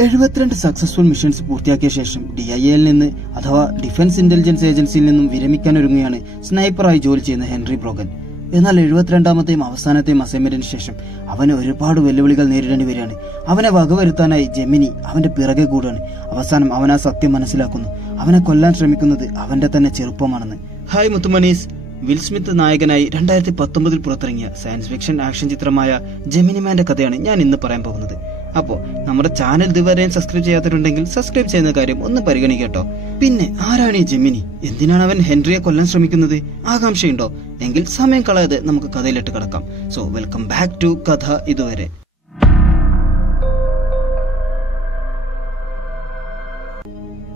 72 successful missions പൂർത്തിയാക്കിയ ശേഷം DIAയിൽ നിന്ന് അഥവാ ഡിഫൻസ് ഇന്റലിജൻസ് ഏജൻസിയിൽ നിന്നും വിരമിക്കാനൊരുങ്ങുകയാണ് സ്നൈപ്പറായി ജോലി ചെയ്യുന്ന ഹെൻറി ബ്രോഗൻ. എന്നാൽ 72ാമത്തെയും അവസാനത്തെയും അസൈൻമെന്റിന് ശേഷം അവന് ഒരുപാട് വെല്ലുവിളികൾ നേരിടേണ്ടി വരികയാണ്. അവനെ വകവരുത്താനായി ജെമിനി അവന്റെ പിറകെ കൂടുകയാണ്. അവസാനം അവൻ ആ സത്യം മനസ്സിലാക്കുന്നു. അവനെ കൊല്ലാൻ ശ്രമിക്കുന്നത് അവന്റെ തന്നെ ചെറുപ്പമാണെന്ന്. ഹായ് മുത്തുമണീസ്. വിൽ സ്മിത്ത് നായകനായി 2019 പുറത്തിറങ്ങിയ സയൻസ് ഫിക്ഷൻ ആക്ഷൻ ചിത്രമായ ജെമിനി മാന്റെ കഥയാണ് ഞാൻ ഇന്ന് പറയാൻ പോകുന്നത്. അപ്പോ നമ്മുടെ ചാനൽ ഇതുവരെയും സബ്സ്ക്രൈബ് ചെയ്യാത്തിട്ടുണ്ടെങ്കിൽ സബ്സ്ക്രൈബ് ചെയ്യുന്ന കാര്യം ഒന്ന് പരിഗണിക്കട്ടോ. പിന്നെ ആരാണ് ഈ ജെമിനി? എന്തിനാണ് അവൻ ഹെൻറിയെ കൊല്ലാൻ ശ്രമിക്കുന്നത്? ആകാംക്ഷയുണ്ടോ? എങ്കിൽ സമയം കളയാതെ നമുക്ക് കഥയിലിട്ട് കിടക്കാം. സോ വെൽക്കം ബാക്ക് ടു കഥ ഇതുവരെ.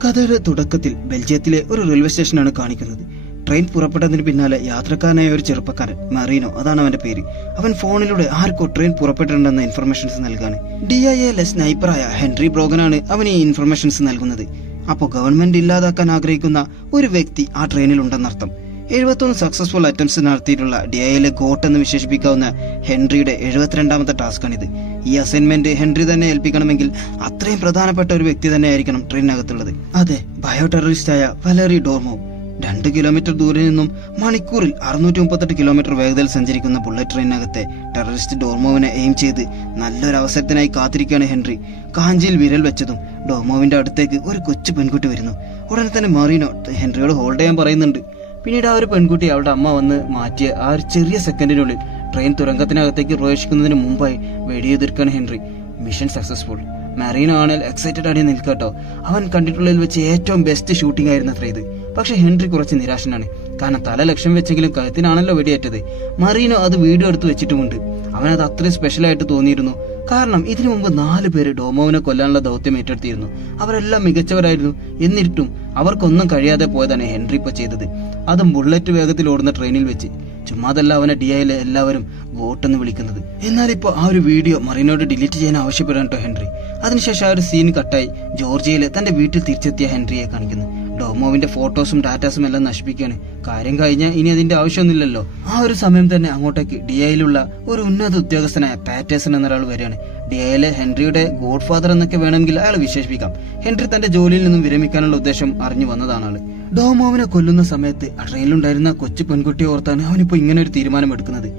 കഥയുടെ തുടക്കത്തിൽ ബെൽജിയത്തിലെ ഒരു റെയിൽവേ സ്റ്റേഷനാണ് കാണിക്കുന്നത്. ട്രെയിൻ പുറപ്പെട്ടതിന് പിന്നാലെ യാത്രക്കാരനായ ഒരു ചെറുപ്പക്കാരൻ, മറീനോ, അതാണ് അവന്റെ പേര്. അവൻ ഫോണിലൂടെ ആർക്കോ ട്രെയിൻ പുറപ്പെട്ടിട്ടുണ്ടെന്ന ഇൻഫർമേഷൻസ് നൽകാണ്. DIAയിലെ സ്നൈപ്പറായ ഹെൻറി ബ്രോഗനാണ് അവന് ഈ ഇൻഫർമേഷൻസ് നൽകുന്നത്. അപ്പോൾ ഗവൺമെന്റ് ഇല്ലാതാക്കാൻ ആഗ്രഹിക്കുന്ന ഒരു വ്യക്തി ആ ട്രെയിനിൽ ഉണ്ടെന്നർത്ഥം. 71 സക്സസ്ഫുൾ അറ്റംപ്റ്റ്സ് നടത്തിയിട്ടുള്ള DIAയിലെ ഗോട്ട് എന്ന് വിശേഷിപ്പിക്കാവുന്ന ഹെൻറിയുടെ 72ാമത്തെ ടാസ്കാണിത്. ഈ അസൈൻമെന്റ് ഹെൻറി തന്നെ ഏൽപ്പിക്കണമെങ്കിൽ അത്രയും പ്രധാനപ്പെട്ട ഒരു വ്യക്തി തന്നെ ആയിരിക്കണം ട്രെയിനകത്തുള്ളത്. അതെ, ബയോ ടെററിസ്റ്റായ വലേറി ഡോർമോ. 2 കിലോമീറ്റർ ദൂരെ നിന്നും മണിക്കൂറിൽ 638 കിലോമീറ്റർ വേഗതയിൽ സഞ്ചരിക്കുന്ന ബുള്ളറ്റ് ട്രെയിനകത്തെ ടെററിസ്റ്റ് ഡോർമോവിനെ എയിം ചെയ്ത് നല്ലൊരു അവസരത്തിനായി കാത്തിരിക്കുകയാണ് ഹെൻറി. കാഞ്ചിയിൽ വിരൽ വെച്ചതും ഡോർമോവിന്റെ അടുത്തേക്ക് ഒരു കൊച്ചു പെൺകുട്ടി വരുന്നു. ഉടനെ തന്നെ മറീനോ ഹെൻറിയോട് ഹോൾഡ് ചെയ്യാൻ പറയുന്നുണ്ട്. പിന്നീട് ആ ഒരു പെൺകുട്ടി അവളുടെ അമ്മ വന്ന് മാറ്റിയ ആ ഒരു ചെറിയ സെക്കൻഡിനുള്ളിൽ ട്രെയിൻ തുരങ്കത്തിനകത്തേക്ക് പ്രവേശിക്കുന്നതിന് മുമ്പായി വെടിയുതിർക്കാണ് ഹെൻറി. Mission successful. മറീനോ ആണെങ്കിൽ എക്സൈറ്റഡ് ആയി നിൽക്കട്ടോ. അവൻ കണ്ടിട്ടുള്ളതിൽ വെച്ച് ഏറ്റവും ബെസ്റ്റ് ഷൂട്ടിംഗ് ആയിരുന്നു അത്ര ഇത്. പക്ഷെ ഹെൻറി കുറച്ച് നിരാശനാണ്. കാരണം തല ലക്ഷ്യം വെച്ചെങ്കിലും കഴുത്തിനാണല്ലോ വെടിയേറ്റത്. മറീനോ അത് വീഡിയോ എടുത്ത് വെച്ചിട്ടുമുണ്ട്. അവനത് അത്രയും സ്പെഷ്യലായിട്ട് തോന്നിയിരുന്നു. കാരണം ഇതിനു മുമ്പ് 4 പേര് ഡോമോവിനെ കൊല്ലാനുള്ള ദൗത്യം ഏറ്റെടുത്തിരുന്നു. അവരെല്ലാം മികച്ചവരായിരുന്നു. എന്നിട്ടും അവർക്കൊന്നും കഴിയാതെ പോയതാണ് ഹെൻറി ഇപ്പൊ ചെയ്തത്. അതും ബുള്ളറ്റ് വേഗത്തിൽ ഓടുന്ന ട്രെയിനിൽ വെച്ച്. ചുമ്മാതല്ല അവനെ DIAയിലെ എല്ലാവരും വോട്ടെന്ന് വിളിക്കുന്നത്. എന്നാൽ ഇപ്പോൾ ആ ഒരു വീഡിയോ മറീനോട് ഡിലീറ്റ് ചെയ്യാൻ ആവശ്യപ്പെടാൻ കേട്ടോ ഹെൻറി. അതിനുശേഷം ആ ഒരു സീൻ കട്ടായി ജോർജിയയിലെ തന്റെ വീട്ടിൽ തിരിച്ചെത്തിയ ഹെൻറിയെ കാണിക്കുന്നു. ഡോമോവിന്റെ ഫോട്ടോസും ഡാറ്റാസും എല്ലാം നശിപ്പിക്കുകയാണ്. കാര്യം കഴിഞ്ഞാൽ ഇനി അതിന്റെ ആവശ്യമൊന്നുമില്ലല്ലോ. ആ ഒരു സമയം തന്നെ അങ്ങോട്ടേക്ക് DIAയിലുള്ള ഒരു ഉന്നത ഉദ്യോഗസ്ഥനായ പാറ്റേഴ്സൺ എന്നൊരാൾ വരികയാണ്. DIAയിലെ ഹെൻറിയുടെ ഗോഡ് ഫാദർ എന്നൊക്കെ വേണമെങ്കിൽ അയാൾ വിശേഷിപ്പിക്കാം. ഹെൻറി തന്റെ ജോലിയിൽ നിന്നും വിരമിക്കാനുള്ള ഉദ്ദേശം അറിഞ്ഞു വന്നതാണ് ആള്. ഡോമോവിനെ കൊല്ലുന്ന സമയത്ത് ആ ട്രെയിനിലുണ്ടായിരുന്ന കൊച്ചു പെൺകുട്ടിയെ ഓർത്താണ് അവനിപ്പോ ഇങ്ങനെ ഒരു തീരുമാനം എടുക്കുന്നത്.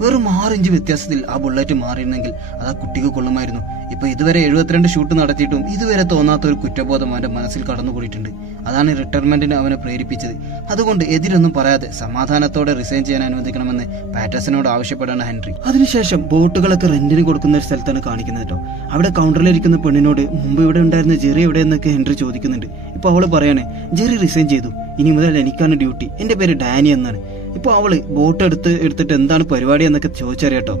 വെറും 6 ഇഞ്ച് വ്യത്യാസത്തിൽ ആ ബുള്ളറ്റ് മാറിയിരുന്നെങ്കിൽ അത് ആ കുട്ടിക്ക് കൊള്ളുമായിരുന്നു. ഇപ്പൊ ഇതുവരെ 72 ഷൂട്ട് നടത്തിയിട്ടും ഇതുവരെ തോന്നാത്ത ഒരു കുറ്റബോധം അവന്റെ മനസ്സിൽ കടന്നുകൂടിയിട്ടുണ്ട്. അതാണ് റിട്ടയർമെന്റിന് അവനെ പ്രേരിപ്പിച്ചത്. അതുകൊണ്ട് എതിരൊന്നും പറയാതെ സമാധാനത്തോടെ റിസൈൻ ചെയ്യാൻ അനുവദിക്കണമെന്ന് പാറ്റേഴ്സനോട് ആവശ്യപ്പെടാണ് ഹെൻറി. അതിനുശേഷം ബോട്ടുകളൊക്കെ റെന്റിന് കൊടുക്കുന്ന ഒരു സ്ഥലത്താണ് കാണിക്കുന്നത് കേട്ടോ. അവിടെ കൗണ്ടറിലിരിക്കുന്ന പെണ്ണിനോട് മുമ്പ് ഇവിടെ ഉണ്ടായിരുന്ന ജെറി എവിടെയെന്നൊക്കെ ഹെൻറി ചോദിക്കുന്നുണ്ട്. ഇപ്പൊ അവള് പറയാണ്, ജെറി റിസൈൻ ചെയ്തു, ഇനി മുതൽ എനിക്കാണ് ഡ്യൂട്ടി, എന്റെ പേര് ഡാനി എന്നാണ്. ഇപ്പൊ അവള് ബോട്ട് എടുത്തിട്ട് എന്താണ് പരിപാടി എന്നൊക്കെ ചോദിച്ചറിയാട്ടോ.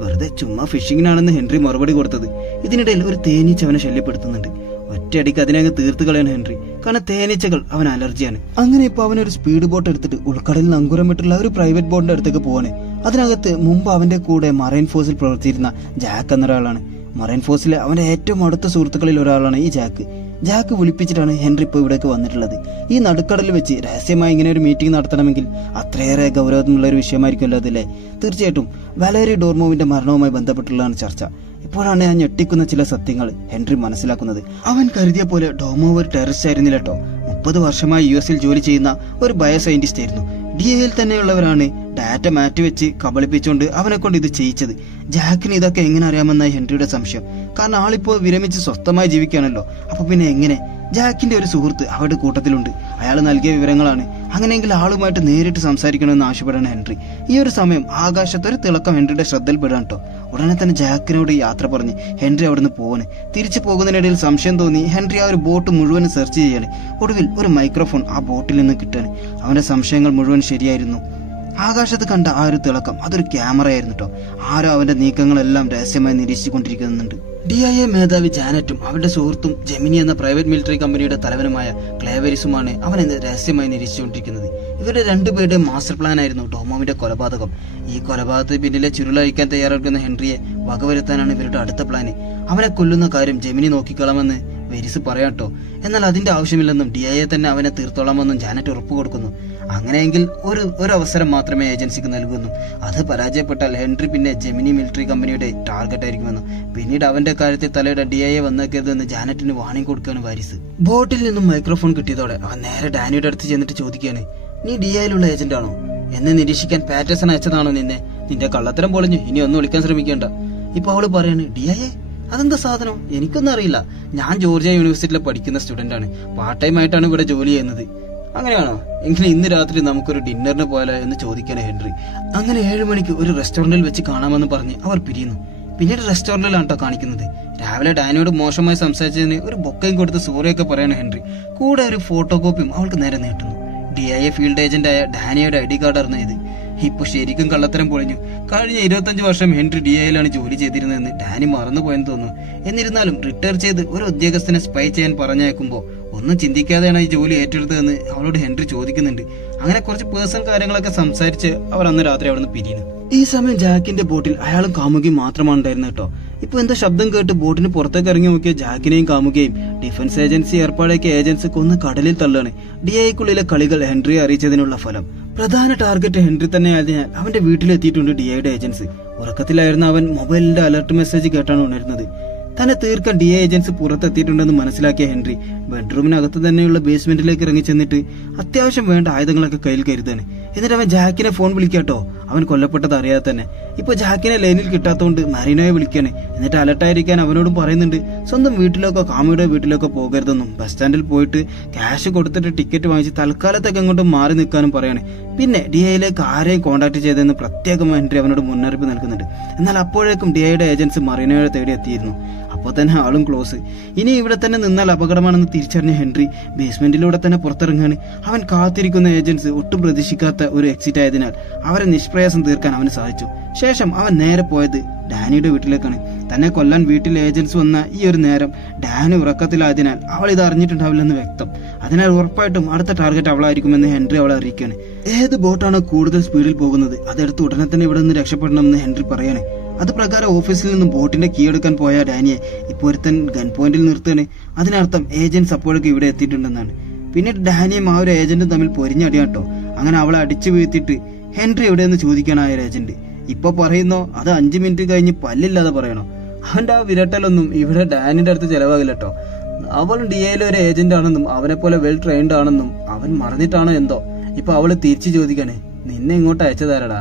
വെറുതെ ചുമ്മാ ഫിഷിങ്ങിനാണെന്ന് ഹെൻറി മറുപടി കൊടുത്തത്. ഇതിനിടയിൽ ഒരു തേനീച്ച അവനെ ശല്യപ്പെടുത്തുന്നുണ്ട്. ഒറ്റയടിക്ക് അതിനങ്ങ് തീർത്ത് കളയാണ് ഹെൻറി. കാരണം തേനീച്ചകൾ അവൻ അലർജിയാണ്. അങ്ങനെ ഇപ്പൊ അവനൊരു സ്പീഡ് ബോട്ട് എടുത്തിട്ട് ഉൾക്കടലിൽ നങ്കൂരം വിട്ടുള്ള ഒരു പ്രൈവറ്റ് ബോട്ടിന്റെ അടുത്തേക്ക് പോവാണ്. അതിനകത്ത് മുമ്പ് അവന്റെ കൂടെ മറൈൻ ഫോഴ്സിൽ പ്രവർത്തിച്ചിരുന്ന ജാക്ക് എന്നൊരാളാണ്. മറൈൻ ഫോഴ്സിലെ അവന്റെ ഏറ്റവും അടുത്ത സുഹൃത്തുക്കളിൽ ഒരാളാണ് ഈ ജാക്ക്. ജാക്ക് വിളിപ്പിച്ചിട്ടാണ് ഹെൻറി ഇപ്പോൾ ഇവിടേക്ക് വന്നിട്ടുള്ളത്. ഈ നടുക്കടലിൽ വെച്ച് രഹസ്യമായി ഇങ്ങനെ ഒരു മീറ്റിംഗ് നടത്തണമെങ്കിൽ അത്രയേറെ ഗൗരവമുള്ള ഒരു വിഷയമായിരിക്കുമല്ലോ അതല്ലേ? തീർച്ചയായിട്ടും വലേറി ഡോർമോവിന്റെ മരണവുമായി ബന്ധപ്പെട്ടുള്ളതാണ് ചർച്ച. ഇപ്പോഴാണ് ഞാൻ ഞെട്ടിക്കുന്ന ചില സത്യങ്ങൾ ഹെൻറി മനസ്സിലാക്കുന്നത്. അവൻ കരുതിയ പോലെ ഡോമോ ഒരു ടെററിസ്റ്റ് ആയിരുന്നില്ല കേട്ടോ. 30 വർഷമായി US ജോലി ചെയ്യുന്ന ഒരു ബയോ സയന്റിസ്റ്റ് ആയിരുന്നു. DIAയിൽ തന്നെയുള്ളവരാണ് ഡാറ്റ മാറ്റിവെച്ച് കബളിപ്പിച്ചുകൊണ്ട് അവനെ കൊണ്ട് ഇത് ചെയ്യിച്ചത്. ജാക്കിന് ഇതൊക്കെ എങ്ങനെ അറിയാമെന്നായി ഹെൻറിയുടെ സംശയം. കാരണം ആളിപ്പോ വിരമിച്ച് സ്വസ്ഥമായി ജീവിക്കുകയാണല്ലോ. അപ്പൊ പിന്നെ എങ്ങനെ? ജാക്കിന്റെ ഒരു സുഹൃത്ത് അവരുടെ കൂട്ടത്തിലുണ്ട്. അയാൾ നൽകിയ വിവരങ്ങളാണ്. അങ്ങനെയെങ്കിൽ ആളുമായിട്ട് നേരിട്ട് സംസാരിക്കണമെന്ന് ആവശ്യപ്പെടാണ് ഹെൻറി. ഈ ഒരു സമയം ആകാശത്ത് ഒരു തിളക്കം ഹെൻറിയുടെ ശ്രദ്ധയിൽപ്പെടാൻ കേട്ടോ. ഉടനെ തന്നെ ജാക്കിനോട് യാത്ര പറഞ്ഞ് ഹെൻറി അവിടുന്ന് പോവാണ്. തിരിച്ചു പോകുന്നതിനിടയിൽ സംശയം തോന്നി ഹെൻറി ആ ഒരു ബോട്ട് മുഴുവൻ സെർച്ച് ചെയ്യാണ്. ഒടുവിൽ ഒരു മൈക്രോഫോൺ ആ ബോട്ടിൽ നിന്ന് കിട്ടാണ്. അവന്റെ സംശയങ്ങൾ മുഴുവൻ ശരിയായിരുന്നു. ആകാശത്ത് കണ്ട ആ ഒരു തിളക്കം അതൊരു ക്യാമറയായിരുന്നു കേട്ടോ. ആരോ അവന്റെ നീക്കങ്ങളെല്ലാം രഹസ്യമായി നിരീക്ഷിച്ചുകൊണ്ടിരിക്കുന്നുണ്ട്. DIA മേധാവി ജാനറ്റും അവരുടെ സുഹൃത്തും ജെമിനി എന്ന പ്രൈവറ്റ് മിലിറ്ററി കമ്പനിയുടെ തലവനുമായ ക്ലേവരിസുമാണ് അവൻ രഹസ്യമായി നിരീക്ഷിച്ചുകൊണ്ടിരിക്കുന്നത്. ഇവരുടെ 2 പേരുടെയും മാസ്റ്റർ പ്ലാൻ ആയിരുന്നു ഡോമോവിന്റെ കൊലപാതകം. ഈ കൊലപാതകത്തിന് പിന്നിലെ ചുരുളഴിക്കാൻ തയ്യാറെടുക്കുന്ന ഹെൻറിയെ വകവരുത്താനാണ് ഇവരുടെ അടുത്ത പ്ലാന്. അവനെ കൊല്ലുന്ന കാര്യം ജെമിനി നോക്കിക്കളാമെന്ന് വെരിസ് പറയാട്ടോ. എന്നാൽ അതിന്റെ ആവശ്യമില്ലെന്നും DIA തന്നെ അവനെ തീർത്തോളാമെന്നും ജാനറ്റ് ഉറപ്പു കൊടുക്കുന്നു. അങ്ങനെയെങ്കിൽ ഒരു അവസരം മാത്രമേ ഏജൻസിക്ക് നൽകുമെന്നും അത് പരാജയപ്പെട്ടാൽ ഹെൻറി പിന്നെ ജെമിനി മിലിറ്ററി കമ്പനിയുടെ ടാർഗറ്റ് ആയിരിക്കുമെന്നും പിന്നീട് അവന്റെ കാര്യത്തിൽ തലയുടെ DIA വന്നേക്കരുതെന്ന് ജാനറ്റിന് വാണിംഗ് കൊടുക്കുകയാണ് വാരിസ്. ബോട്ടിൽ നിന്നും മൈക്രോഫോൺ കിട്ടിയതോടെ അവൻ നേരെ ഡാനിയുടെ അടുത്ത് ചെന്നിട്ട് ചോദിക്കുകയാണ്, നീ DIAയിലുള്ള ഏജന്റ് ആണോ? എന്നെ നിരീക്ഷിക്കാൻ പാറ്റേഴ്സൺ അയച്ചതാണോ നിന്റെ കള്ളത്തരം പൊളിഞ്ഞു, ഇനി ഒന്നും വിളിക്കാൻ ശ്രമിക്കേണ്ട. ഇപ്പൊ അവള് പറയാണ്, DIA അതെന്താ സാധനം? എനിക്കൊന്നും അറിയില്ല. ഞാൻ ജോർജിയ യൂണിവേഴ്സിറ്റിയിൽ പഠിക്കുന്ന സ്റ്റുഡന്റ് ആണ്. പാർട്ട് ടൈം ആയിട്ടാണ് ഇവിടെ ജോലി ചെയ്യുന്നത്. അങ്ങനെയാണോ? എങ്കിൽ ഇന്ന് രാത്രി നമുക്കൊരു ഡിന്നറിന് പോയാലോ എന്ന് ചോദിക്കാണ് ഹെൻറി. അങ്ങനെ 7 മണിക്ക് ഒരു റെസ്റ്റോറന്റിൽ വെച്ച് കാണാമെന്ന് പറഞ്ഞ് അവർ പിരിയുന്നു. പിന്നീട് റെസ്റ്റോറന്റിലാണ് കേട്ടോ കാണിക്കുന്നത്. രാവിലെ ഡാനിയോട് മോശമായി സംസാരിച്ചതിന് ഒരു ബൊക്കയും കൊടുത്ത് സോറിയൊക്കെ പറയാണ് ഹെൻറി. കൂടെ ഒരു ഫോട്ടോ കോപ്പിയും അവൾക്ക് നേരെ നീട്ടുന്നു. DIA ഫീൽഡ് ഏജന്റായ ഡാനിയുടെ ID കാർഡ് അറിഞ്ഞ ഇത്. ഇപ്പൊ ശരിക്കും കള്ളത്തരം പൊളിഞ്ഞു. കഴിഞ്ഞ 25 വർഷം ഹെൻറി DIAയിലാണ് ജോലി ചെയ്തിരുന്നതെന്ന് ഡാനി മറന്നുപോയെന്ന് തോന്നുന്നു. എന്നിരുന്നാലും റിട്ടയർ ചെയ്ത് ഒരു ഉദ്യോഗസ്ഥനെ സ്പൈ ചെയ്യാൻ പറഞ്ഞേക്കുമ്പോ ഒന്നും ചിന്തിക്കാതെയാണ് ഈ ജോലി ഏറ്റെടുത്തതെന്ന് അവളോട് ഹെൻറി ചോദിക്കുന്നുണ്ട്. അങ്ങനെ കുറച്ച് പേഴ്സണൽ കാര്യങ്ങളൊക്കെ സംസാരിച്ച് അവർ അന്ന് രാത്രി അവിടെ നിന്ന് പിരിയുന്നു. ഈ സമയം ജാക്കിന്റെ ബോട്ടിൽ അയാളും കാമുകിയും മാത്രമാണ് ഉണ്ടായിരുന്നത് കേട്ടോ. ഇപ്പൊ എന്താ ശബ്ദം കേട്ട് ബോട്ടിന് പുറത്തേക്ക് ഇറങ്ങി നോക്കിയ ജാക്കിനെയും കാമുകയും ഡിഫൻസ് ഏജൻസി ഏർപ്പാടാക്കിയ ഏജൻസി കൊന്ന് കടലിൽ തള്ളാണ്. DIAക്കുള്ളിലെ കളികൾ ഹെൻറിയെ അറിയിച്ചതിനുള്ള ഫലം. പ്രധാന ടാർഗറ്റ് ഹെൻറി തന്നെ ആയതിനാൽ അവന്റെ വീട്ടിലെത്തിയിട്ടുണ്ട് DIAയുടെ ഏജൻസി. ഉറക്കത്തിലായിരുന്ന അവൻ മൊബൈലിന്റെ അലർട്ട് മെസ്സേജ് കേട്ടാണ് ഉണരുന്നത്. തന്നെ തീർക്കാൻ DIA ഏജൻസി പുറത്തെത്തിയിട്ടുണ്ടെന്ന് മനസ്സിലാക്കിയ ഹെൻറി ബെഡ്റൂമിനകത്ത് തന്നെയുള്ള ബേസ്മെന്റിലേക്ക് ഇറങ്ങി ചെന്നിട്ട് അത്യാവശ്യം വേണ്ട ആയുധങ്ങളൊക്കെ കയ്യിൽ കരുതാണ്. എന്നിട്ട് അവൻ ജാക്കിനെ ഫോൺ വിളിക്കാട്ടോ. അവൻ കൊല്ലപ്പെട്ടത് അറിയാതെ തന്നെ. ഇപ്പൊ ജാക്കിനെ ലൈനിൽ കിട്ടാത്തതുകൊണ്ട് മരീനോയെ വിളിക്കാണ്. എന്നിട്ട് അലർട്ടായിരിക്കാൻ അവനോടും പറയുന്നുണ്ട് സ്വന്തം വീട്ടിലേക്കോ കാമുയുടെ വീട്ടിലേക്കോ പോകരുതെന്നും ബസ് സ്റ്റാൻഡിൽ പോയിട്ട് ക്യാഷ് കൊടുത്തിട്ട് ടിക്കറ്റ് വാങ്ങിച്ച് തൽക്കാലത്തേക്ക് അങ്ങോട്ടും മാറി നിൽക്കാനും പറയാണ്. പിന്നെ DIAയിലേക്ക് ആരെയും കോൺടാക്ട് ചെയ്തെന്ന് പ്രത്യേകം ഹെൻറി അവനോട് മുന്നറിയിപ്പ് നൽകുന്നുണ്ട്. എന്നാൽ അപ്പോഴേക്കും DIAയുടെ ഏജൻസി മറീനോയെ തേടി എത്തിയിരുന്നു. അപ്പോൾ തന്നെ ആളും ക്ലോസ്. ഇനി ഇവിടെ തന്നെ നിന്നാൽ അപകടമാണെന്ന് തിരിച്ചറിഞ്ഞ ഹെൻറി ബേസ്മെന്റിലൂടെ തന്നെ പുറത്തിറങ്ങാണ്. അവൻ കാത്തിരിക്കുന്ന ഏജൻസി ഒട്ടും പ്രതീക്ഷിക്കാത്ത ഒരു എക്സിറ്റ് ആയതിനാൽ അവരെ നിഷ്പ്രയാസം തീർക്കാൻ അവന് സാധിച്ചു. ശേഷം അവൻ നേരെ പോയത് ഡാനിയുടെ വീട്ടിലേക്കാണ്. തന്നെ കൊല്ലാൻ വീട്ടിൽ ഏജൻസി വന്ന ഈ ഒരു നേരം ഡാനി ഉറക്കത്തിലായതിനാൽ അവൾ ഇത് അറിഞ്ഞിട്ടുണ്ടാവില്ലെന്ന് വ്യക്തം. അതിനാൽ ഉറപ്പായിട്ടും അടുത്ത ടാർഗറ്റ് അവളായിരിക്കുമെന്ന് ഹെൻറി അവളെ അറിയിക്കുകയാണ്. ഏത് ബോട്ടാണോ കൂടുതൽ സ്പീഡിൽ പോകുന്നത് അതെടുത്ത് ഉടനെ തന്നെ ഇവിടെ നിന്ന് രക്ഷപ്പെടണമെന്ന് ഹെൻറി പറയാണ്. അത് പ്രകാരം ഓഫീസിൽ നിന്നും ബോട്ടിന്റെ കീ എടുക്കാൻ പോയ ഡാനിയെ ഇപ്പോൾ ഒരുത്തൻ ഗൺ പോയിന്റിൽ നിർത്തുകയാണ്. അതിനർത്ഥം ഏജൻസ് അപ്പോഴേക്ക് ഇവിടെ എത്തിയിട്ടുണ്ടെന്നാണ്. പിന്നീട് ഡാനിയും ആ ഒരു ഏജന്റും തമ്മിൽ പൊരിഞ്ഞടിയാട്ടോ. അങ്ങനെ അവളെ അടിച്ചു വീഴ്ത്തിയിട്ട് ഹെൻറി എവിടെയെന്ന് ചോദിക്കാണ് ആ ഒരു ഏജന്റ്. ഇപ്പൊ പറയുന്നോ അത് 5 മിനിറ്റ് കഴിഞ്ഞ് പല്ലില്ലാതെ പറയണോ? അവന്റെ ആ വിരട്ടലൊന്നും ഇവിടെ ഡാനിന്റെ അടുത്ത് ചെലവാകില്ല കേട്ടോ. അവൾ DIAയിലെ ഒരു ഏജന്റ് ആണെന്നും അവനെ പോലെ വെൽ ട്രെയിൻഡ് ആണെന്നും അവൻ മറന്നിട്ടാണോ എന്തോ. ഇപ്പൊ അവള് തിരിച്ചു ചോദിക്കാണ്, നിന്നെ ഇങ്ങോട്ട് അയച്ചതാരടാ?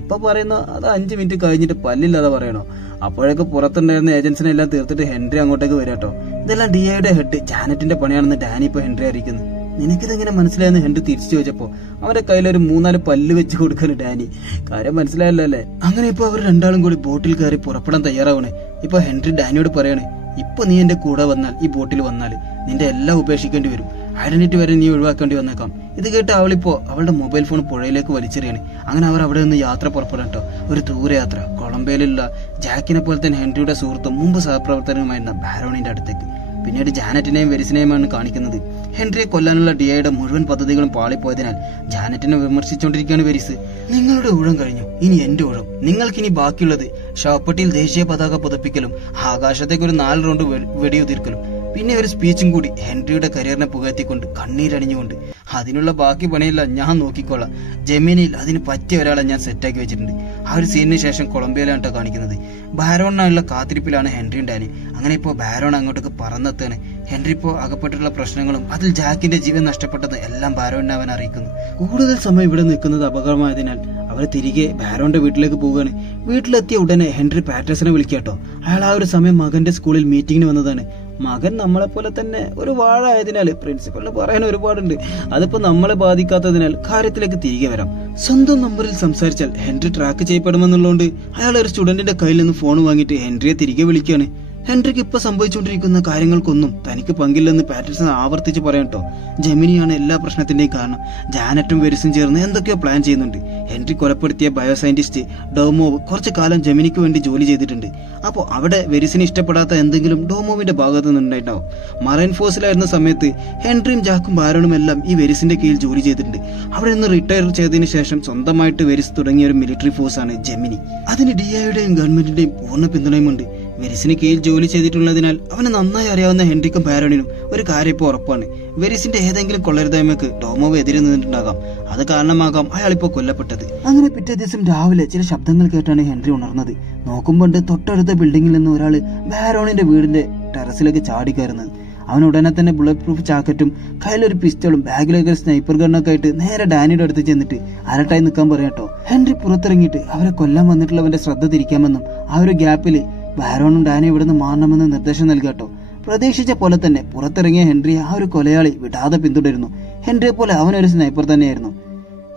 ഇപ്പൊ പറയുന്ന അത് 5 മിനിറ്റ് കഴിഞ്ഞിട്ട് പല്ലില്ലാതെ പറയണോ? അപ്പോഴേക്ക് പുറത്തുണ്ടായിരുന്ന ഏജൻസിനെ എല്ലാം തീർത്തിട്ട് ഹെൻറി അങ്ങോട്ടേക്ക് വരാട്ടോ. ഇതെല്ലാം DIAയുടെ ഹെഡ് ജാനറ്റിന്റെ പണിയാണെന്ന് ഡാനി ഇപ്പൊ ഹെൻറി അറിയിക്കുന്നു. നിനക്കിതെങ്ങനെ മനസ്സിലായെന്ന് ഹെൻറി തിരിച്ചു ചോദിച്ചപ്പോ അവന്റെ കയ്യിലൊരു 3-4 പല്ല് വെച്ച് കൊടുക്കാണ് ഡാനി. കാര്യം മനസ്സിലായല്ലോ അല്ലേ? അങ്ങനെ ഇപ്പൊ അവർ രണ്ടാളും കൂടി ബോട്ടിൽ കയറി പുറപ്പെടാൻ തയ്യാറാവണേ. ഇപ്പൊ ഹെൻറി ഡാനിയോട് പറയണേ, ഇപ്പൊ നീ എന്റെ കൂടെ വന്നാൽ ഈ ബോട്ടിൽ വന്നാൽ നിന്റെ എല്ലാം ഉപേക്ഷിക്കേണ്ടി വരും. ഐഡന്റിറ്റി വരെ നീ ഒഴിവാക്കേണ്ടി വന്നേക്കാം. ഇത് കേട്ട് അവളിപ്പോ അവളുടെ മൊബൈൽ ഫോൺ പുഴയിലേക്ക് വലിച്ചെറിയാണ്. അങ്ങനെ അവർ അവിടെ നിന്ന് യാത്ര പുറപ്പെടട്ടോ. ഒരു ദൂരയാത്ര കൊളംബിയയിലുള്ള ജാക്കിനെ പോലെ തന്നെ ഹെൻറിയുടെ സുഹൃത്തും മുമ്പ് സഹപ്രവർത്തകനുമായിരുന്ന ബാരോണിന്റെ അടുത്തേക്ക്. പിന്നീട് ജാനറ്റിനെയും വെരിസിനെയുമാണ് കാണിക്കുന്നത്. ഹെൻറിയെ കൊല്ലാനുള്ള DIAയുടെ മുഴുവൻ പദ്ധതികളും പാളിപ്പോയതിനാൽ ജാനറ്റിനെ വിമർശിച്ചുകൊണ്ടിരിക്കുകയാണ് വെരിസ്. നിങ്ങളുടെ ഊഴം കഴിഞ്ഞു, ഇനി എന്റെ ഊഴം. നിങ്ങൾക്കിനി ബാക്കിയുള്ളത് ശവപ്പെട്ടിയിൽ ദേശീയ പതാക പുതപ്പിക്കലും ആകാശത്തേക്ക് ഒരു 4 റൗണ്ട് വെടിയുതിർക്കലും പിന്നെ ഒരു സ്പീച്ചും കൂടി ഹെൻറിയുടെ കരിയറിനെ പുകഴ്ത്തിക്കൊണ്ട് കണ്ണീരണിഞ്ഞുകൊണ്ട്. അതിനുള്ള ബാക്കി പണിയില്ല, ഞാൻ നോക്കിക്കോളാം. ജെമിനിയിൽ അതിന് പറ്റിയ ഒരാളെ ഞാൻ സെറ്റാക്കി വെച്ചിട്ടുണ്ട്. ആ ഒരു സീനിന് ശേഷം കൊളംബിയയിലാണ് കാണിക്കുന്നത്. ബാരോണിനുള്ള കാത്തിരിപ്പിലാണ് ഹെൻറിയും ഡാനി. അങ്ങനെ ഇപ്പോ ബാരോൺ അങ്ങോട്ടേക്ക് പറന്നെത്താണ്. ഹെൻറി ഇപ്പോ അകപ്പെട്ടിട്ടുള്ള പ്രശ്നങ്ങളും അതിൽ ജാക്കിന്റെ ജീവൻ നഷ്ടപ്പെട്ടത് എല്ലാം ബാരോണിനെ അവൻ അറിയിക്കുന്നു. കൂടുതൽ സമയം ഇവിടെ നിൽക്കുന്നത് അപകടമായതിനാൽ അവർ തിരികെ ബാരോന്റെ വീട്ടിലേക്ക് പോവുകയാണ്. വീട്ടിലെത്തിയ ഉടനെ ഹെൻറി പാറ്റേഴ്സനെ വിളിക്കാട്ടോ. അയാൾ ആ ഒരു സമയം മകന്റെ സ്കൂളിൽ മീറ്റിംഗിന് വന്നതാണ്. മകൻ നമ്മളെ പോലെ തന്നെ ഒരു വാഴ ആയതിനാൽ പ്രിൻസിപ്പലിന് പറയാൻ ഒരുപാടുണ്ട്. അതിപ്പോ നമ്മളെ ബാധിക്കാത്തതിനാൽ കാര്യത്തിലേക്ക് തിരികെ വരാം. സ്വന്തം നമ്പറിൽ സംസാരിച്ചാൽ ഹെൻറി ട്രാക്ക് ചെയ്യപ്പെടുമെന്നുള്ളതുകൊണ്ട് അയാൾ ഒരു സ്റ്റുഡന്റിന്റെ കയ്യിൽ നിന്ന് ഫോൺ വാങ്ങിയിട്ട് ഹെൻറിയെ തിരികെ വിളിക്കുകയാണ്. ഹെൻറിക്ക് ഇപ്പൊ സംഭവിച്ചുകൊണ്ടിരിക്കുന്ന കാര്യങ്ങൾക്കൊന്നും തനിക്ക് പങ്കില്ലെന്ന് പാറ്റേഴ്സൺ ആവർത്തിച്ച് പറയട്ടോ. ജെമിനിയാണ് എല്ലാ പ്രശ്നത്തിന്റെയും കാരണം. ജാനറ്റും വെരിസും ചേർന്ന് എന്തൊക്കെയോ പ്ലാൻ ചെയ്യുന്നുണ്ട്. ഹെൻറി കൊലപ്പെടുത്തിയ ബയോസയന്റിസ്റ്റ് ഡോമോവ് കുറച്ചു കാലം ജെമിനിക്ക് വേണ്ടി ജോലി ചെയ്തിട്ടുണ്ട്. അപ്പോൾ അവിടെ വെരിസിന് ഇഷ്ടപ്പെടാത്ത എന്തെങ്കിലും ഡോമോവിന്റെ ഭാഗത്തു നിന്നുണ്ടായിട്ടുണ്ടാവും. മറൈൻ ഫോഴ്സിലായിരുന്ന സമയത്ത് ഹെൻറിയും ജാക്കും ബാരോണും എല്ലാം ഈ വെരിസിന്റെ കീഴിൽ ജോലി ചെയ്തിട്ടുണ്ട്. അവിടെ നിന്ന് റിട്ടയർ ചെയ്തതിനു ശേഷം സ്വന്തമായിട്ട് വെരിസ് തുടങ്ങിയ ഒരു മിലിറ്ററി ഫോഴ്സാണ് ജെമിനി. അതിന് DIAയുടെയും ഗവൺമെന്റിന്റെയും പൂർണ്ണ പിന്തുണയുമുണ്ട്. വെരിസിന് കീഴിൽ ജോലി ചെയ്തിട്ടുള്ളതിനാൽ അവന് നന്നായി അറിയാവുന്ന ഹെൻറിക്കും ബാരോണിനും ഒരു കാര്യം ഇപ്പോൾ ഉറപ്പാണ്. വെരിസിന്റെ ഏതെങ്കിലും കൊള്ളരുതായ്മക്ക് ഡോമോവ് എതിരെ നിന്നിട്ടുണ്ടാകാം. അത് കാരണമാകാം അയാളിപ്പോ കൊല്ലപ്പെട്ടത്. അങ്ങനെ പിറ്റേ ദിവസം രാവിലെ ചില ശബ്ദങ്ങൾ കേട്ടാണ് ഹെൻറി ഉണർന്നത്. നോക്കുമ്പോൾ തൊട്ടടുത്ത ബിൽഡിങ്ങിൽ നിന്ന് ഒരാള് ബാരോണിന്റെ വീടിന്റെ ടെറസിലേക്ക് ചാടി കയറുന്നത്. അവൻ ഉടനെ തന്നെ ബുള്ളറ്റ് പ്രൂഫ് ജാക്കറ്റും കയ്യിലൊരു പിസ്റ്റളും ബാഗിലേക്ക് ഒരു സ്നൈപ്പർ ഗണ്ണൊക്കെ ആയിട്ട് നേരെ ഡാനിയുടെ അടുത്ത് ചെന്നിട്ട് അലട്ടായി നിൽക്കാൻ പറയാട്ടോ. ഹെൻറി പുറത്തിറങ്ങിയിട്ട് അവരെ കൊല്ലാൻ വന്നിട്ടുള്ളവന്റെ ശ്രദ്ധ തിരിക്കാമെന്നും ആ ഒരു ഗ്യാപ്പില് ബാരോണും ഡാനി ഇവിടുന്ന് മാറണമെന്ന് നിർദ്ദേശം നൽകാട്ടോ. പ്രതീക്ഷിച്ച പോലെ തന്നെ പുറത്തിറങ്ങിയ ഹെൻറി ആ ഒരു കൊലയാളി വിടാതെ പിന്തുടരുന്നു. ഹെൻറിയെ പോലെ അവനൊരു സ്നൈപ്പർ തന്നെയായിരുന്നു.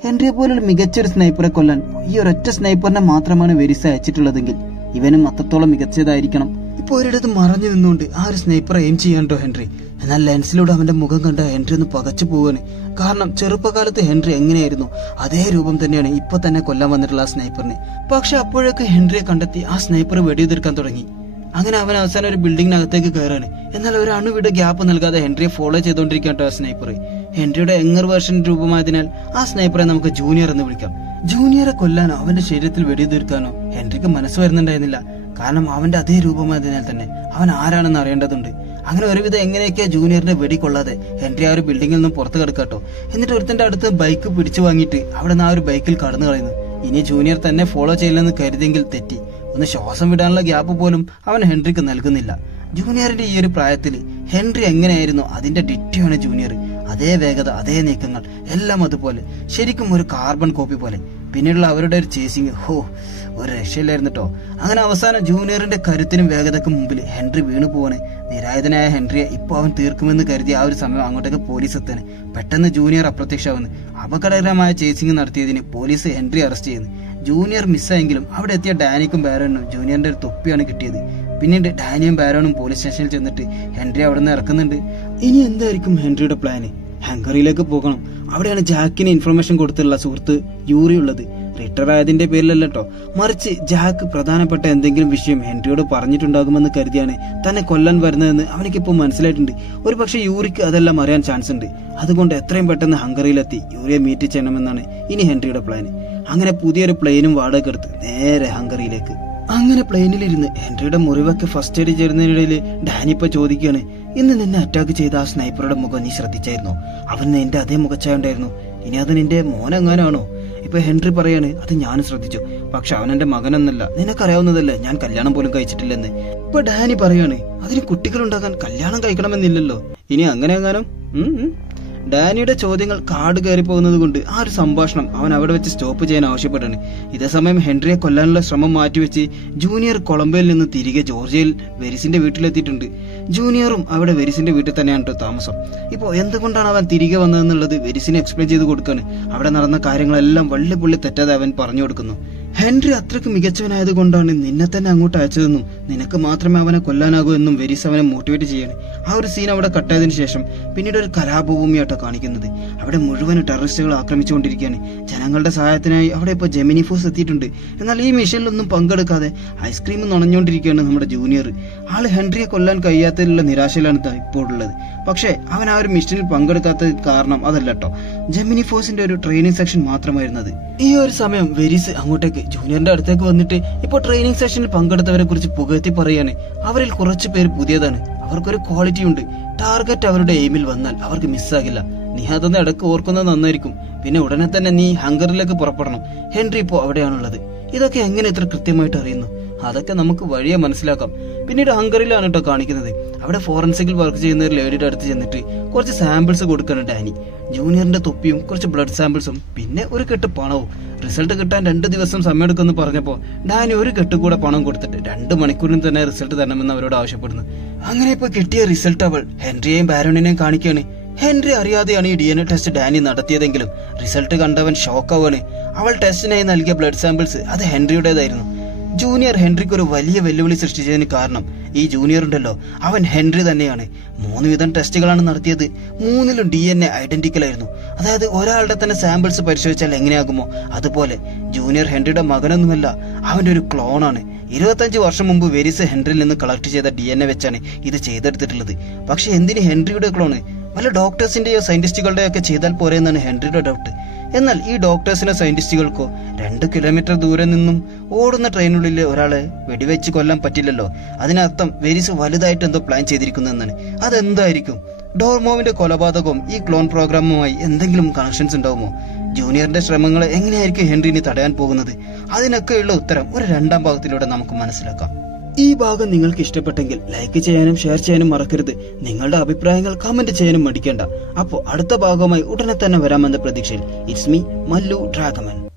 ഹെൻറിയെ പോലൊരു മികച്ചൊരു സ്നൈപ്പറെ കൊല്ലാൻ ഈ ഒരൊറ്റ സ്നൈപ്പറിനെ മാത്രമാണ് വെരിസ് അയച്ചിട്ടുള്ളതെങ്കിൽ ഇവനും അത്രത്തോളം മികച്ചതായിരിക്കണം. ഇപ്പൊ ഒരിടത്ത് മറഞ്ഞു നിന്നുകൊണ്ട് ആ ഒരു സ്നൈപ്പറെ എയിം ചെയ്യാണ്ടോ ഹെൻറി. എന്നാൽ ലെൻസിലൂടെ അവന്റെ മുഖം കണ്ട ഹെൻറി ഒന്ന് പകച്ചു പോവാണ്. കാരണം ചെറുപ്പകാലത്ത് ഹെൻറി എങ്ങനെയായിരുന്നു അതേ രൂപം തന്നെയാണ് ഇപ്പൊ തന്നെ കൊല്ലാൻ വന്നിട്ടുള്ള ആ സ്നൈപ്പറിന്. പക്ഷെ അപ്പോഴൊക്കെ ഹെൻറിയെ കണ്ടെത്തി ആ സ്നൈപ്പർ വെടിയുതിർക്കാൻ തുടങ്ങി. അങ്ങനെ അവൻ അവസാനം ഒരു ബിൽഡിങ്ങിനകത്തേക്ക് കയറാണ്. എന്നാൽ ഒരു അണുവിടെ ഗ്യാപ്പ് നൽകാതെ ഹെൻറിയെ ഫോളോ ചെയ്തുകൊണ്ടിരിക്കട്ടോ ആ സ്നൈപ്പർ. ഹെൻറിയുടെ യങ്ങർ വേർഷൻ രൂപമായതിനാൽ ആ സ്നൈപ്പറെ നമുക്ക് ജൂനിയർ എന്ന് വിളിക്കാം. ജൂനിയറെ കൊല്ലാനോ അവന്റെ ശരീരത്തിൽ വെടിയുതിർക്കാനോ ഹെൻറിക്ക് മനസ്സ് വരുന്നുണ്ടായിരുന്നില്ല. കാരണം അവന്റെ അതേ രൂപമായതിനാൽ തന്നെ അവൻ ആരാണെന്ന് അറിയേണ്ടതുണ്ട്. അങ്ങനെ ഒരുവിധം എങ്ങനെയൊക്കെ ജൂനിയറിന്റെ വെടി കൊള്ളാതെ ഹെൻറി ആ ഒരു ബിൽഡിങ്ങിൽ നിന്നും പുറത്ത് കിടക്കാട്ടോ. എന്നിട്ട് ഒരുത്തന്റെ അടുത്ത് ബൈക്ക് പിടിച്ചു വാങ്ങിയിട്ട് അവിടെ നിന്ന് ആ ഒരു ബൈക്കിൽ കടന്നു കളയുന്നു. ഇനി ജൂനിയർ തന്നെ ഫോളോ ചെയ്യില്ലെന്ന് കരുതിയെങ്കിൽ തെറ്റി. ഒന്ന് ശ്വാസം വിടാനുള്ള ഗ്യാപ്പ് പോലും അവൻ ഹെൻറിക്ക് നൽകുന്നില്ല. ജൂനിയറിന്റെ ഈ ഒരു പ്രായത്തിൽ ഹെൻറി എങ്ങനെയായിരുന്നു അതിന്റെ ഡിറ്റോയാണ് ജൂനിയർ. അതേ വേഗത, അതേ നീക്കങ്ങൾ, എല്ലാം അതുപോലെ, ശരിക്കും ഒരു കാർബൺ കോപ്പി പോലെ. പിന്നീടുള്ള അവരുടെ ഒരു ചേസിങ് ഒരു രക്ഷയില്ലായിരുന്നു കേട്ടോ. അങ്ങനെ അവസാനം ജൂനിയറിന്റെ കരുത്തിനും വേഗതയ്ക്കും മുമ്പിൽ ഹെൻറി വീണു പോവാണ്. നിരായുധനായ ഹെൻറിയെ ഇപ്പൊ അവൻ തീർക്കുമെന്ന് കരുതി ആ ഒരു സമയം അങ്ങോട്ടേക്ക് പോലീസ് എത്താന് പെട്ടെന്ന് ജൂനിയർ അപ്രത്യക്ഷമാവുന്നു. അപകടകരമായ ചേസിങ് നടത്തിയതിന് പോലീസ് ഹെൻറി അറസ്റ്റ് ചെയ്യുന്നു. ജൂനിയർ മിസ്സായെങ്കിലും അവിടെ എത്തിയ ഡാനിക്കും ബാരോണിനും ജൂനിയറിന്റെ ഒരു തൊപ്പിയാണ് കിട്ടിയത്. പിന്നീട് ഡാനിയും ബാരോണും പോലീസ് സ്റ്റേഷനിൽ ചെന്നിട്ട് ഹെൻറി അവിടെ നിന്ന് ഇറക്കുന്നുണ്ട്. ഇനി എന്തായിരിക്കും ഹെൻറിയുടെ പ്ലാന്? ഹംഗറിയിലേക്ക് പോകണം. അവിടെയാണ് ജാക്കിന് ഇൻഫർമേഷൻ കൊടുത്തുള്ള സുഹൃത്ത് യൂറി ഉള്ളത്. റിട്ടയർ ആയതിന്റെ പേരിലല്ല കേട്ടോ, മറിച്ച് ജാക്ക് പ്രധാനപ്പെട്ട എന്തെങ്കിലും വിഷയം ഹെൻറിയോട് പറഞ്ഞിട്ടുണ്ടാകുമെന്ന് കരുതിയാണ് തന്നെ കൊല്ലാൻ വരുന്നതെന്ന് അവനിക്കിപ്പോ മനസ്സിലായിട്ടുണ്ട്. ഒരു പക്ഷെ യൂറിക്ക് അതെല്ലാം അറിയാൻ ചാൻസ് ഉണ്ട്. അതുകൊണ്ട് എത്രയും പെട്ടെന്ന് ഹംഗറിയിലെത്തി യൂറിയെ മീറ്റ് ചെയ്യണമെന്നാണ് ഇനി ഹെൻറിയുടെ പ്ലാൻ. അങ്ങനെ പുതിയൊരു പ്ലെയിനും വാടക എടുത്ത് നേരെ ഹംഗറിയിലേക്ക്. അങ്ങനെ പ്ലെയിനിലിരുന്ന് ഹെൻറിയുടെ മുറിവൊക്കെ ഫസ്റ്റ് എയ്ഡ് ചേരുന്നതിനിടയിൽ ഡാനി ഇപ്പൊ ചോദിക്കുകയാണ്, ഇന്ന് നിന്നെ അറ്റാക്ക് ചെയ്ത ആ സ്നൈപ്പറുടെ മുഖം നീ ശ്രദ്ധിച്ചായിരുന്നോ? അവൻ നിന്റെ അതേ മുഖച്ചായ ഉണ്ടായിരുന്നു. ഇനി അത് നിന്റെ മോനെങ്ങാനാണോ? ഇപ്പൊ ഹെൻറി പറയാണ്, അത് ഞാനും ശ്രദ്ധിച്ചു, പക്ഷെ അവൻ എന്റെ മകനൊന്നല്ല, നിനക്കറിയാവുന്നതല്ലേ ഞാൻ കല്യാണം പോലും കഴിച്ചിട്ടില്ലെന്ന്. ഇപ്പൊ ഡാനി പറയാണ്, അതിന് കുട്ടികളുണ്ടാകാൻ കല്യാണം കഴിക്കണമെന്നില്ലല്ലോ. ഇനി അങ്ങനെ എങ്ങാനും ഡാനിയുടെ ചോദ്യങ്ങൾ കാട് കയറി പോകുന്നത് കൊണ്ട് ആ ഒരു സംഭാഷണം അവൻ അവിടെ വെച്ച് സ്റ്റോപ്പ് ചെയ്യാൻ ആവശ്യപ്പെട്ടാണ്. ഇതേസമയം ഹെൻറിയെ കൊല്ലാനുള്ള ശ്രമം മാറ്റിവെച്ച് ജൂനിയർ കൊളംബോയിൽ നിന്ന് തിരികെ ജോർജിയയിൽ വെരിസിന്റെ വീട്ടിലെത്തിയിട്ടുണ്ട്. ജൂനിയറും അവിടെ വെരിസിന്റെ വീട്ടിൽ തന്നെയാണ് താമസം. ഇപ്പോൾ എന്തുകൊണ്ടാണ് അവൻ തിരികെ വന്നതെന്നുള്ളത് വെരിസിനെ എക്സ്പ്ലെയിൻ ചെയ്ത് കൊടുക്കാണ്. അവിടെ നടന്ന കാര്യങ്ങളെല്ലാം വള്ളിപ്പുള്ളി തെറ്റാതെ അവൻ പറഞ്ഞു കൊടുക്കുന്നു. ഹെൻറി അത്രയ്ക്ക് മികച്ചവനായത് കൊണ്ടാണ് നിന്നെ തന്നെ അങ്ങോട്ട് അയച്ചതെന്നും നിനക്ക് മാത്രമേ അവനെ കൊല്ലാനാകൂ എന്നും വെരിസ് അവനെ മോട്ടിവേറ്റ് ചെയ്യാണ്. ആ ഒരു സീൻ അവിടെ കട്ടായതിനു ശേഷം പിന്നീട് ഒരു കലാഭൂമിയാട്ടോ കാണിക്കുന്നത്. അവിടെ മുഴുവൻ ടെററിസ്റ്റുകൾ ആക്രമിച്ചുകൊണ്ടിരിക്കുകയാണ്. ജനങ്ങളുടെ സഹായത്തിനായി അവിടെ ഇപ്പോൾ ജെമിനി ഫോഴ്സ് എത്തിയിട്ടുണ്ട്. എന്നാൽ ഈ മിഷനിലൊന്നും പങ്കെടുക്കാതെ ഐസ്ക്രീം നുണഞ്ഞുകൊണ്ടിരിക്കുകയാണ് നമ്മുടെ ജൂനിയർ. ആള് ഹെൻറിയെ കൊല്ലാൻ കഴിയാത്തതിലുള്ള നിരാശയിലാണ് ഇപ്പോൾ ഉള്ളത്. പക്ഷേ അവൻ ആ ഒരു മിഷനിൽ പങ്കെടുക്കാത്തത് കാരണം അതല്ല കേട്ടോ, ജെമിനി ഫോഴ്സിന്റെ ഒരു ട്രെയിനിങ് സെക്ഷൻ മാത്രമായിരുന്നത്. ഈ ഒരു സമയം വെരിസ് അങ്ങോട്ടേക്ക് ജൂനിയറിന്റെ അടുത്തേക്ക് വന്നിട്ട് ഇപ്പോൾ ട്രെയിനിങ് സെഷനിൽ പങ്കെടുത്തവരെ കുറിച്ച് പുകഴ്ത്തി പറയാണ്. അവരിൽ കുറച്ചു പേര് പുതിയതാണ്, അവർക്കൊരു ക്വാളിറ്റി ഉണ്ട്. ടാർഗറ്റ് അവരുടെ എയിമിൽ വന്നാൽ അവർക്ക് മിസ്സാകില്ല. നീ അതൊന്ന് ഇടക്ക് ഓർക്കുന്നത് നന്നായിരിക്കും. പിന്നെ ഉടനെ തന്നെ നീ ഹംഗറിയിലേക്ക് പുറപ്പെടണം. ഹെൻറി ഇപ്പോ അവിടെയാണുള്ളത്. ഇതൊക്കെ എങ്ങനെ ഇത്ര കൃത്യമായിട്ട് അറിയുന്നു? അതൊക്കെ നമുക്ക് വഴിയെ മനസ്സിലാക്കാം. പിന്നീട് ഹംഗറിയിലാണ് കേട്ടോ കാണിക്കുന്നത്. അവിടെ ഫോറൻസിക്കിൽ വർക്ക് ചെയ്യുന്ന ഒരു ലേഡിയുടെ അടുത്ത് ചെന്നിട്ട് കുറച്ച് സാമ്പിൾസ് കൊടുക്കണം ഡാനി. ജൂനിയറിന്റെ തൊപ്പിയും കുറച്ച് ബ്ലഡ് സാമ്പിൾസും പിന്നെ ഒരു കെട്ട് പണവും. റിസൾട്ട് കിട്ടാൻ 2 ദിവസം സമയമെടുക്കുമെന്ന് പറഞ്ഞപ്പോ ഡാനി ഒരു കെട്ട് കൂടെ പണം കൊടുത്തിട്ട് 2 മണിക്കൂറിന് തന്നെ റിസൾട്ട് തരണമെന്ന് അവരോട് ആവശ്യപ്പെടുന്നു. അങ്ങനെ ഇപ്പൊ കിട്ടിയ റിസൾട്ട് അവൾ ഹെൻറിയെയും ബാരോണിനെയും കാണിക്കുകയാണ്. ഹെൻറി അറിയാതെയാണ് ഈ DNA ടെസ്റ്റ് ഡാനി നടത്തിയതെങ്കിലും റിസൾട്ട് കണ്ടവൻ ഷോക്കാവാണ്. അവൾ ടെസ്റ്റിനായി നൽകിയ ബ്ലഡ് സാമ്പിൾസ് അത് ഹെൻറിയുടേതായിരുന്നു. ജൂനിയർ ഹെൻറിക്ക് ഒരു വലിയ വെല്ലുവിളി സൃഷ്ടിച്ചതിന് കാരണം ഈ ജൂനിയർ ഉണ്ടല്ലോ, അവൻ ഹെൻറി തന്നെയാണ്. 3 വിധം ടെസ്റ്റുകളാണ് നടത്തിയത്. 3ലും DNA ഐഡന്റിക്കൽ ആയിരുന്നു. അതായത് ഒരാളുടെ തന്നെ സാമ്പിൾസ് പരിശോധിച്ചാൽ എങ്ങനെയാകുമോ അതുപോലെ. ജൂനിയർ ഹെൻറിയുടെ മകനൊന്നുമല്ല, അവന്റെ ഒരു ക്ലോണാണ്. 25 വർഷം മുമ്പ് വെരിസ് ഹെൻറിയിൽ നിന്ന് കളക്ട് ചെയ്ത DNA വെച്ചാണ് ഇത് ചെയ്തെടുത്തിട്ടുള്ളത്. പക്ഷെ എന്തിന് ഹെൻറിയുടെ ക്ലോണ്? വല്ല ഡോക്ടേഴ്സിന്റെയോ സയന്റിസ്റ്റുകളുടെയോ ഒക്കെ ചെയ്താൽ പോരെ എന്നാണ് ഹെൻറിയുടെ ഡൗട്ട്. എന്നാൽ ഈ ഡോക്ടേഴ്സിനോ സയന്റിസ്റ്റുകൾക്കോ 2 കിലോമീറ്റർ ദൂരെ നിന്നും ഓടുന്ന ട്രെയിനുള്ളിൽ ഒരാളെ വെടിവെച്ച് കൊല്ലാൻ പറ്റില്ലല്ലോ. അതിനർത്ഥം വെരിസ് വലുതായിട്ട് എന്തോ പ്ലാൻ ചെയ്തിരിക്കുന്നു എന്നാണ്. അതെന്തായിരിക്കും? ഡോർമോവിന്റെ കൊലപാതകവും ഈ ക്ലോൺ പ്രോഗ്രാമുമായി എന്തെങ്കിലും കണക്ഷൻസ് ഉണ്ടാവുമോ? ജൂനിയറിന്റെ ശ്രമങ്ങളെ എങ്ങനെയായിരിക്കും ഹെൻറിനെ തടയാൻ പോകുന്നത്? അതിനൊക്കെയുള്ള ഉത്തരം ഒരു രണ്ടാം ഭാഗത്തിലൂടെ നമുക്ക് മനസ്സിലാക്കാം. ഈ ഭാഗം നിങ്ങൾക്ക് ഇഷ്ടപ്പെട്ടെങ്കിൽ ലൈക്ക് ചെയ്യാനും ഷെയർ ചെയ്യാനും മറക്കരുത്. നിങ്ങളുടെ അഭിപ്രായങ്ങൾ കമന്റ് ചെയ്യാനും മടിക്കേണ്ട. അപ്പോൾ അടുത്ത ഭാഗവുമായി ഉടനെ തന്നെ വരാമെന്ന പ്രതീക്ഷയിൽ ഇറ്റ്സ് മീ മല്ലു ഡ്രാഗമൻ.